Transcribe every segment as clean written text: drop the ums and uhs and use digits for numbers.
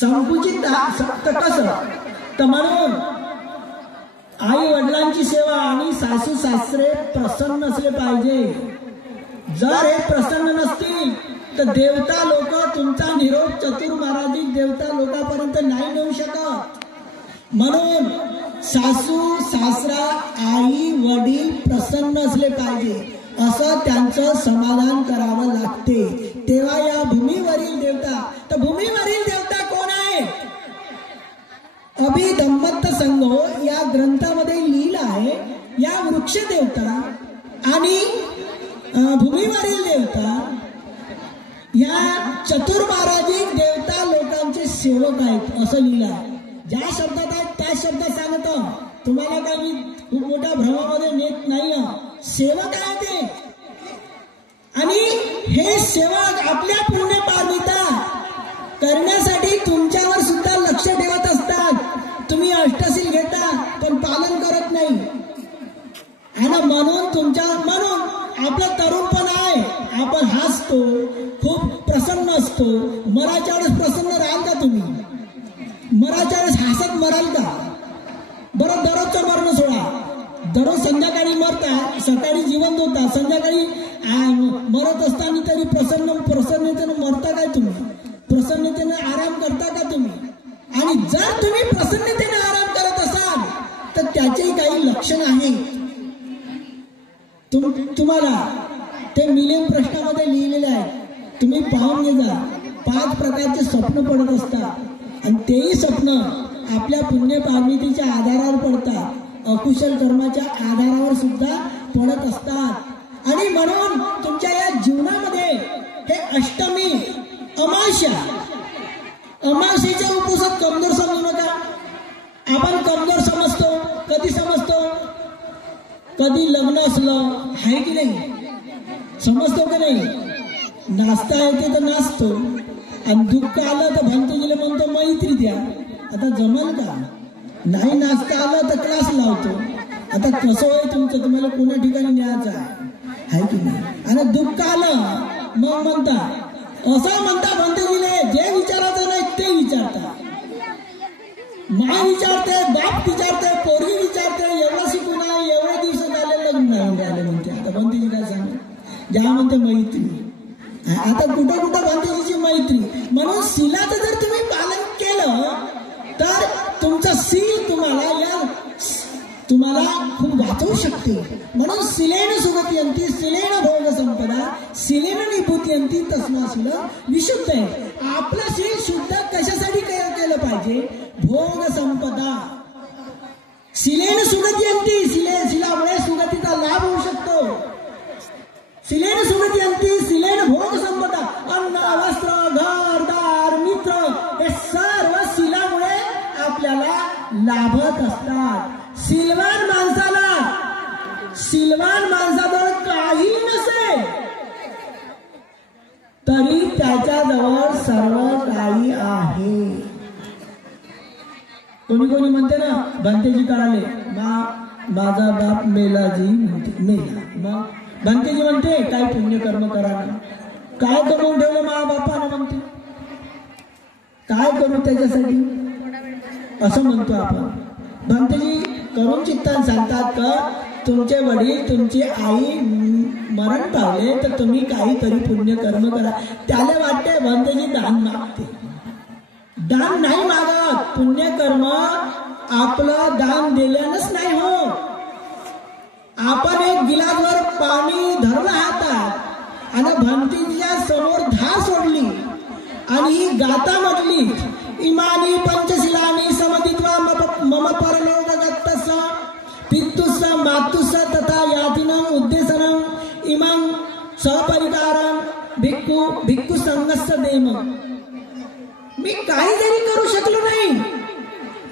संकुचित कसं तर म्हणून आई वडिलांची सेवा आणि सासू सासरे प्रसन्न असले पाहिजे. जर हे प्रसन्न नसतील तर देवता लोक तुमचा निरोप चतुर्माराधिक देवता लोकांपर्यंत नाही नेऊ शकत. म्हणून सासू सासरा आई वडील प्रसन्न असले पाहिजे असं त्यांचं समाधान करावं लागते. तेव्हा या भूमीवरील देवता, तर भूमीवरील देवता कोण आहे? अभिधम्मत संघो या ग्रंथामध्ये लिहिलं आहे. या वृक्ष देवता आणि भूमीवरील देवता या चतुर्माराधिक देवता लोकांचे सेवक आहेत असं लिहिलं आहे. ज्या शब्दात आहेत त्या शब्दात सांगतो. तुम्हाला काय मी खूप मोठ्या भ्रमामध्ये नेत नाही. सेवक आहे ते. आणि हे सेवक आपल्या पुण्य पाविता करण्यासाठी तुमच्यावर सुद्धा लक्ष ठेवत असतात. तुम्ही अष्टशील घेता पण पालन करत नाही. आणि म्हणून आपलं तरुणपण आहे, आपण हसतो, खूप प्रसन्न असतो. मराच्या वेळेस प्रसन्न राहाल का तुम्ही? मराच्या वेळेस हसत मराल का? बरं, दररोजचं मरण सोडा. दररोज संध्याकाळी मरता, सकाळी जिवंत होता, संध्याकाळी मरत असताना तरी प्रसन्नतेने मरता काय तुम्ही? प्रसन्नतेने आराम करता का तुम्ही? आणि जर तुम्ही प्रसन्नतेने आराम करत असाल तर त्याचे काही लक्षण आहे. तुम्हाला ते मिलियन प्रश्नामध्ये लिहिलेले आहे. तुम्ही पाहून घे जा. 5 प्रकारचे स्वप्न पडत असतात आणि तेही स्वप्न आपल्या पुण्य पावनीतीच्या आधारावर पडतात. अकुशल कर्माच्या आधारावर सुद्धा पडत असतात. आणि म्हणून तुमच्या या जीवनामध्ये हे अष्टमी अमावस्येच्या उपवासात कमजोर समजू नका. आपण कमजोर समजतो. कधी समजतो? कधी लग्न असलं आहे की नाही, समजतो की नाही? नाचता येते तर नाचतो आणि दुःख आलं तर भांतुजीला म्हणतो मैत्री द्या. आता जमल का? नाही नाचता आलं तर क्लास लावतो. आता कसं आहे तुमचं? तुम्हाला कोणा ठिकाणी न्यायचं आहे की नाही? आणि दुःख आलं मग म्हणता, असं म्हणता भांतुजीले जे विचारायचं नाही ते विचारता. माय विचारते, बाप विचारते, पोरी विचारते, एवढं शिकून आहे, एवढ्या दिवसात आले लग्न आले म्हणते. आता भांतुजी काय सांग? ज्या म्हणते मैत्री. आता कुठं भांतुजीची मैत्री. म्हणून शिलाचं जर तुम्ही पालन केलं तर तुमचं सील तुम्हाला खूप वाचवू शकते. म्हणून शिलेन सुगतीयंती शिलेन भोग संपदा शिलेन निभूतीयंती तस्माशील विशुद्ध आहे. आपलं शील शुद्ध कशासाठी केलं पाहिजे? भोग संपदा. शिलेन सुगतीयंती, शिलामुळे सुगतीचा लाभ होऊ शकतो. शिलेन सुगतीयंती शिलेन भोग संपदा. अन्न वस्त्र घरदार मित्र हे सर्व शिलामुळे आपल्याला लाभत असतात. सिलवान माणसाजवळ काही नसेल तरी त्याच्याजवळ सर्व काही आहे. कोणी म्हणते ना भांतेजी कळाले माझा बाप मेलाजी म्हणते, मेला. मग भांतेजी म्हणते काय पुण्यकर्म करा, काय कमवून ठेवलं मा बापानं म्हणते, काय करू त्याच्यासाठी असं म्हणतो आपण. भांतेजी करून चित्तान सांगतात का तुमचे वडील तुमची आई मरण पावले तर तुम्ही काहीतरी पुण्यकर्म करा. त्याला वाटते भांतेजी दान मागते. दान नाही मागत. पुण्यकर्म आपलं दान दिल्यानंच नाही हो. आपण एक गिलासभर पाणी धरलं हातात आणि भांतीच्या समोर धा सोडली आणि ही गाता म्हटली इमानी पंचशिलानी समदित्वा मम परलोकगतस पितुस मातुस तथा यातिनं उद्देशनं इमं सहपरिकारं भिक्खू संघस्य देम. मी काही जरी करू शकलो नाही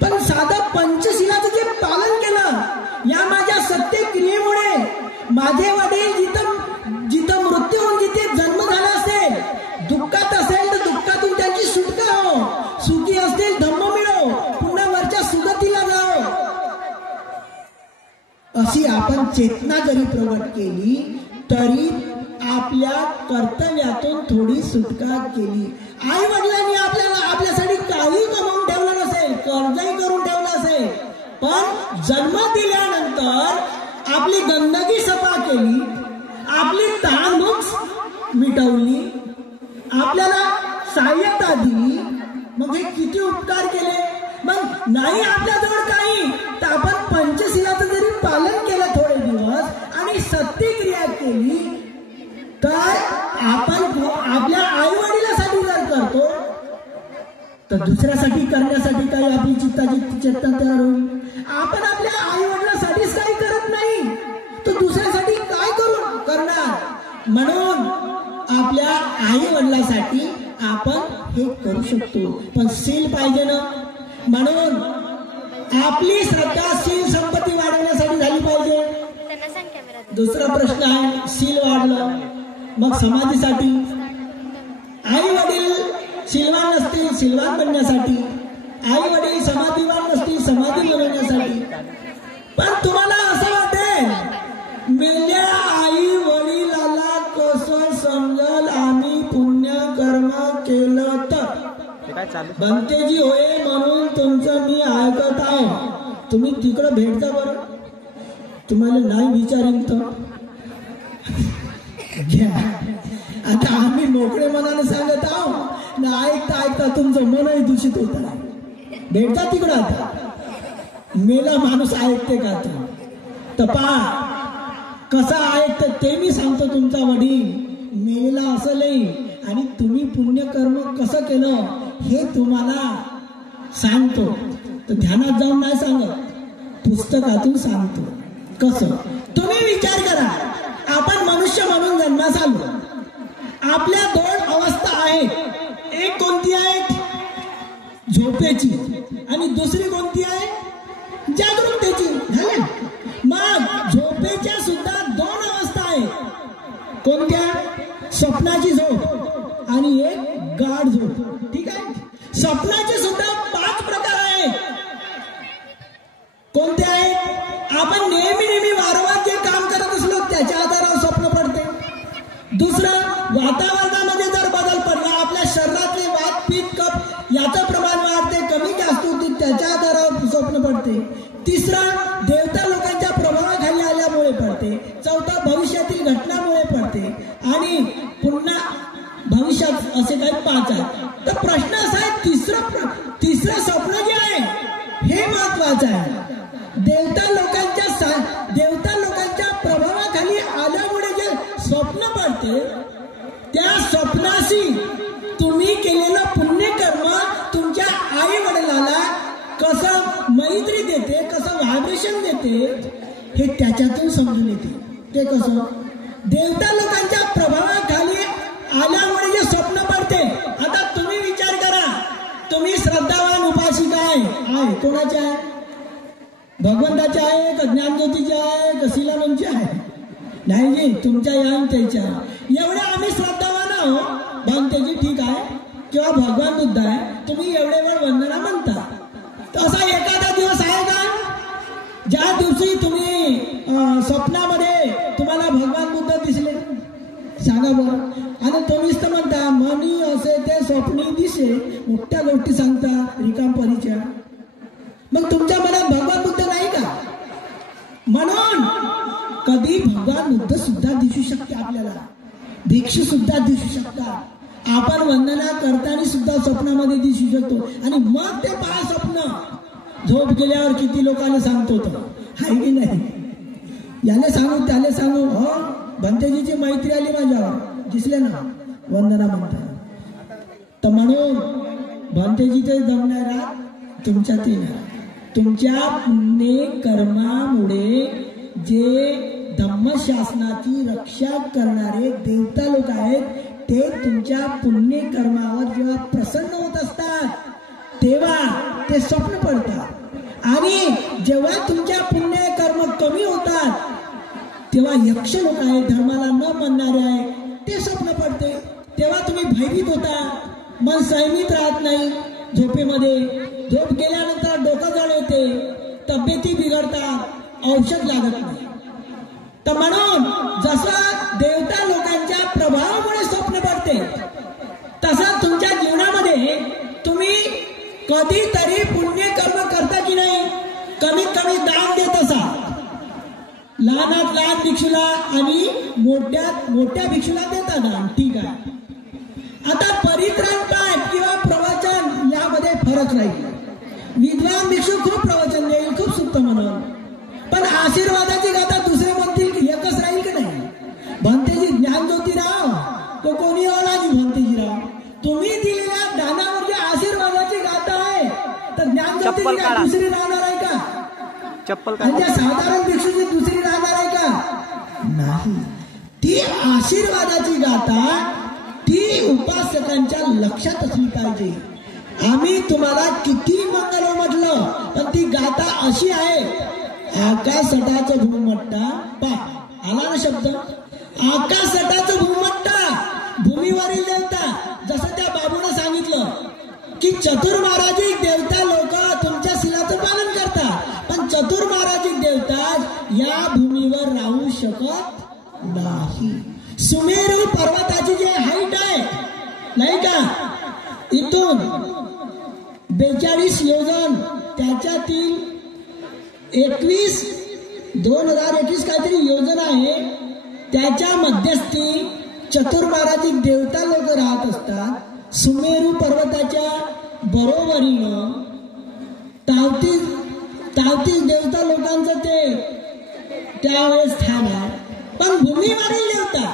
पण साधं पंचशिलाचं जे पालन केलं या माझ्या सत्य क्रियेमुळे माझे वडील जिथं मृत्यू होऊन जिथे जन्म झाला असेल, दुःखात असेल तर दुःखातून त्यांची सुटका हो, सुखी असतील धम्म मिळो, पुन्हा वरच्या सुगतीला जाओ. अशी आपण चेतना जरी प्रगट केली तरी आपल्या कर्तव्यातून थोडी सुटका केली. आई वडिलांनी आपल्यासाठी काही कमवून ठेवलं नसेल, कर्जही करून ठेवलं असेल, पण जन्म दिल्यानंतर आपली गंदगी सफा केली, आपली तहानभूक मिटवली, आपल्याला सहाय्यता दिली. मग हे किती उपकार केले. मग नाही आपल्याजवळ काही तर आपण पंचशिलाचं जरी पालन केलं थोडे दिवस आणि सत्यक्रिया केली तर आपण आपल्या आई वडिलांसाठी जर करतो तर दुसऱ्यासाठी करण्यासाठी काही आपली चित्ताची चेतना तयार होईल. आपण आपल्या आई वडिलांसाठीच काही करत नाही तर दुसऱ्यासाठी काय करणार. म्हणून आपल्या आई वडिलांसाठी आपण हे करू शकतो, पण शील पाहिजे ना. म्हणून आपली श्रद्धाशील संपत्ती वाढवण्यासाठी झाली पाहिजे. दुसरा प्रश्न आहे, शील वाढलं मग समाधीसाठी. आई वडील शीलवान नसतील, शीलवान बनण्यासाठी. आई वडील समाधीवान नसतील, समाधी बनवण्यासाठी. पण तुम्हाला असं वाटेल मेल्या आई वडिलाला कसं समजल आम्ही पुण्य कर्म केलं तर. भंतेजी होय म्हणून तुमचं मी ऐकत आहे. तुम्ही तिकडं भेटता बरं, तुम्हाला नाही विचारीन तर घ्या. आता आम्ही मोकळे मनाने सांगत आहोत ना, ऐकता ऐकता तुमचं मनही दूषित होत आहे. भेटता तिकडं. आता मेला माणूस ऐकते का तपा कसा ऐकतं ते मी सांगतो. तुमचा वडील मेला असलही आणि तुम्ही पुण्यकर्म कसं केलं हे तुम्हाला सांगतो. तर ध्यानात जाऊन नाही सांगत, पुस्तकातून सांगतो. कसं तुम्ही विचार करा. आपण मनुष्य म्हणून जन्मास आलो. आपल्या दोन अवस्था आहेत. एक कोणती आहे, झोपेची, आणि दुसरी कोणती आहे, जागरूकतेची. मग झोपेच्या सुद्धा दोन अवस्था आहेत. कोणत्या, स्वप्नाची झोप आणि एक गाढ झोप. ठीक आहे. स्वप्नाचे सुद्धा 5 प्रकार आहेत. कोणते आहेत, आपण नेहमी वारंवार जे काम करत असलो त्याच्या आधारावर स्वप्न पडते. दुसरं, वातावरणामध्ये जर बदल पडला, आपल्या शरीरातले वात पित्त कफ याचं प्रमाण वाढते, कमी जास्त होते, त्याच्या आधारावर स्वप्न पडते. तिसरं, देवता लोकांच्या प्रभावाखाली आल्यामुळे पडते. चौथा, भविष्यातील घटनामुळे पडते. आणि पुन्हा भविष्यात असे काही 5 आहेत. तर प्रश्न असा आहे, तिसरं स्वप्न जे आहे हे महत्वाचं आहे. देवता लोकांच्या प्रभावाखाली आल्यामुळे जे स्वप्न पडते त्या स्वप्नाशी तुम्ही केलेलं पुण्यकर्म तुमच्या आई वडिलाला कसं मैत्री देते, कसं व्हायब्रेशन देते हे त्याच्यातून समजून येते. ते कसं, देवता लोकांच्या प्रभावाखाली आल्यामुळे जे स्वप्न पडते. आता तुम्ही विचार करा, तुम्ही श्रद्धावान उपासिका आहे, कोणाचे आहे, भगवंताचे आहे का ज्ञानज्योतीचे आहे का शिलानंदचे आहे? नाही जी, तुमच्या या त्याच्या. एवढे आम्ही श्रद्धावान आहोत. भंतेजी ठीक आहे किंवा भगवान बुद्ध आहे, तुम्ही एवढे वेळ वंदना म्हणता. असा एखादा दिवस आहे का ज्या दिवशी तुम्ही स्वप्नामध्ये तुम्हाला भगवान बुद्ध दिसले? सांगा बरं. आणि तुम्हीच तर म्हणता मनी असे ते स्वप्नी दिसे, मोठ्या गोष्टी सांगता रिकाम परिचय. मग तुमच्या मनात भगवान बुद्ध नाही का? म्हणून कधी भगवान बुद्ध सुद्धा दिसू शकते आपल्याला, भिक्षू सुद्धा दिसू शकतात. आपण वंदना करताना सुद्धा स्वप्नामध्ये दिसू शकतो. आणि मग ते 5 स्वप्न झोप गेल्यावर किती लोकांना सांगतो तो आहे की नाही. याने सांगू त्याने सांगू, हो भंतेजीची मैत्री आली माझ्यावर, दिसले ना वंदना म्हणतात. तर म्हणून भंतेजी ते जमणारा तुमच्यात येणार. तुमच्या पुण्य कर्मामुळे जे धम्मशासनाची रक्षा करणारे देवता लोक आहेत ते तुमच्या पुण्य कर्मावर जेव्हा प्रसन्न होत असतात तेव्हा ते स्वप्न पडतात. आणि जेव्हा तुमच्या पुण्य कर्म कमी होतात तेव्हा यक्ष लोक आहेत, धर्माला न मानणारे आहे, ते स्वप्न पडते. तेव्हा तुम्ही भयभीत होता, मन संयमित राहत नाही. झोपेमध्ये झोप गेल्यानंतर डोकं जड होते, तब्येती बिघडतात, औषध लागत नाही. तर म्हणून जसं देवता लोकांच्या प्रभावामुळे स्वप्न पडते तसं तुमच्या जीवनामध्ये तुम्ही कधीतरी पुण्यकर्म करता की नाही? कमीत कमी दान देत असा, लहानात लहान भिक्षूला आणि मोठ्यात मोठ्या भिक्षूला देता दान, ठीक आहे. आता परित्राण पाठ किंवा प्रवचन यामध्ये फरक राहील. विद्वान भिक्षू खूप प्रवचन देईल, खूप सुप्त म्हणून, पण आशीर्वादाची गाथा दुसरे म्हणतील एकच राहील की नाही? भंतेजी ज्ञानज्योतिराव तो कोणी ओळखली भंतेजीराव, तुम्ही दिलेल्या दानावर जी आशीर्वादाची गाथा आहे तर ज्ञानज्योतिची काय दुसरी राहणार आहे का? चप्पल साधारण भिक्षूची दुसरी राहणार आहे का? नाही. ती आशीर्वादाची गाथा ती उपासकांच्या लक्षात असली पाहिजे. आम्ही तुम्हाला किती मंगल म्हटलं पण ती गाथा अशी आहे. आकाशटाचं भूमट्टा पा आला ना शब्द, आकाशटाचं भूमट्टा, भूमीवरील देवता. जसं त्या बाबूनं सांगितलं की चतुर्माराजिक देवता लोक तुमच्या शिलाचं पालन करतात, पण चतुर्माराजिक देवता या भूमीवर राहू शकत नाही. सुमेरू पर्वताची जे हाईट आहे नाही का, इथून 42 योजन, त्याच्यातील 2021 काहीतरी योजना आहे, त्याच्या मध्यस्थी चतुर्माराजिक देवता लोक राहत असतात. सुमेरू पर्वताच्या बरोबरीनं 33 देवता लोकांचं ते त्यावेळेस स्थान आहे. पण भूमीवरील देवता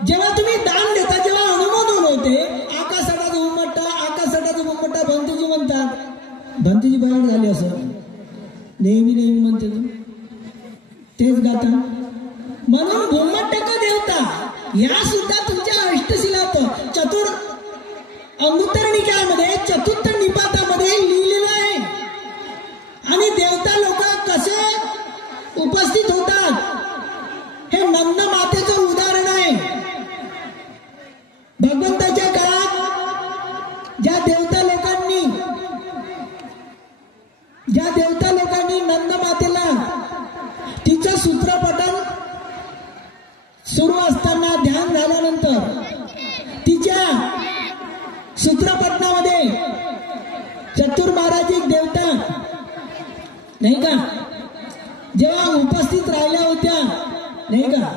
जेव्हा तुम्ही दान देता, जेव्हा अनुमोदन होते, आकाशटाचा भूमट्टा भंतेजी म्हणतात. भंतेजी बाहेर झाली असं नेहमी म्हणते तेच गाता. म्हणून भूमट्टक देवता या सुद्धा तुमच्या अष्टशिलात चतुर अंगुत्तर निकायामध्ये चतुर्थ निपातामध्ये लिहिलेलं आहे. आणि देवता लोक कसे उपस्थित होतात हे नंद मातेचं उदाहरण आहे. भगवंताच्या काळात ज्या देवता लोकांनी नंद मातेला तिचं सूत्रपठण सुरू असताना ध्यान झाल्यानंतर तिच्या सूत्रपठणामध्ये चतुर्माराजिक देवता नाही का जेव्हा उपस्थित राहिल्या होत्या नाही का,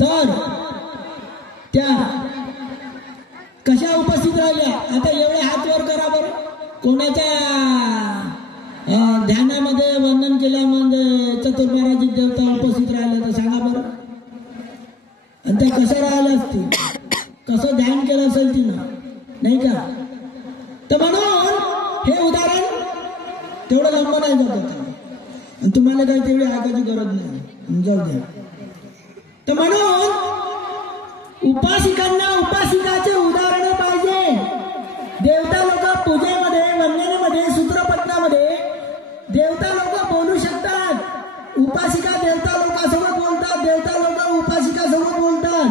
तर त्या कशा उपस्थित राहिल्या? आता एवढे हात वर करा बरं. कोणाच्या ध्यानामध्ये वंदन केल्या म्हणजे चतुर्माराजिक देवता उपस्थित राहिल्या तर सांगा बरं. आणि त्या कशा राहिल्या असतील, कसं ध्यान केलं असेल तिनं नाही का. तर म्हणून हे उदाहरण तेवढं लांब नाही जात होतं, तुम्हाला काही तेवढी ऐकायची गरज नाही, जाऊ द्या. तर म्हणून उपासिकांना उपासिकाचे उदाहरण पाहिजे. देवता लोक पूजेमध्ये, वंदनेमध्ये, सूत्रपठणामध्ये देवता लोक बोलू शकतात. उपासिका देवता लोकांसोबत बोलतात, देवता लोक उपासिकासोबत बोलतात.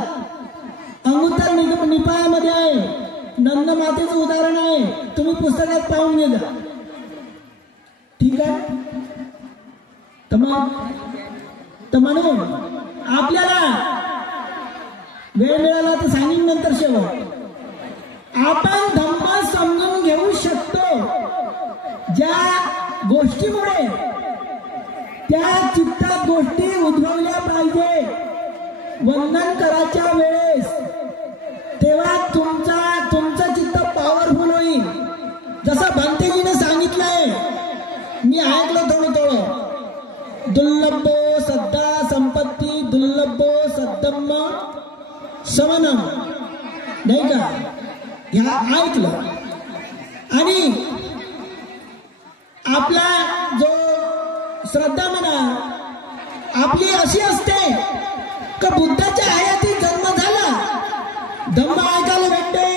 अंगुत्तर निपायामध्ये आहे, नंद मातेचं उदाहरण आहे, तुम्ही पुस्तकात पाहून घे जा, ठीक आहे. तर म्हणून आपल्याला वेळ मिळाला तर सांगीन नंतर शेवट. आपण धम्म समजून घेऊ शकतो ज्या गोष्टीमुळे त्या चित्तात गोष्टी उद्भवल्या पाहिजे वंदन करायच्या वेळेस, तेव्हा तुमचं चित्त पॉवरफुल होईल. जसं भंतेजीने सांगितलंय, मी ऐकलं थोडं, दुर्लभो सद्दा संपत्ती दुर्लभो सद्धम्म समनम नाही का, ह्या ऐकलं. आणि आपला जो श्रद्धा म्हणा आपली अशी असते का बुद्धाच्या हयातीत जन्म झाला, धम्म ऐकायला भेटते,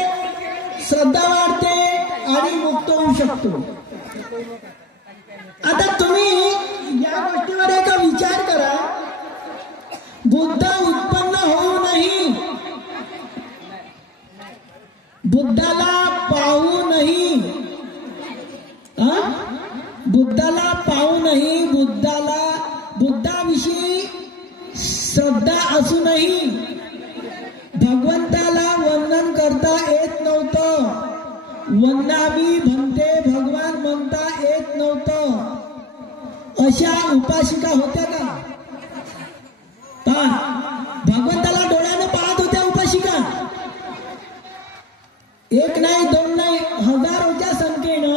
श्रद्धा वाढते आणि मुक्त होऊ शकतो. आता तुम्ही या गोष्टीवर एक विचार करा. बुद्ध उत्पन्न होऊनही, बुद्धाला पाहूनही, बुद्धाविषयी करता येत नव्हतं, वंदामी भंते भगवान म्हणता येत नव्हतं, अशा उपासिका होत्या का? भगवंताला डोळ्यानं पाहत होत्या उपासिका. एक नाही दोन नाही हजारोच्या संख्येनं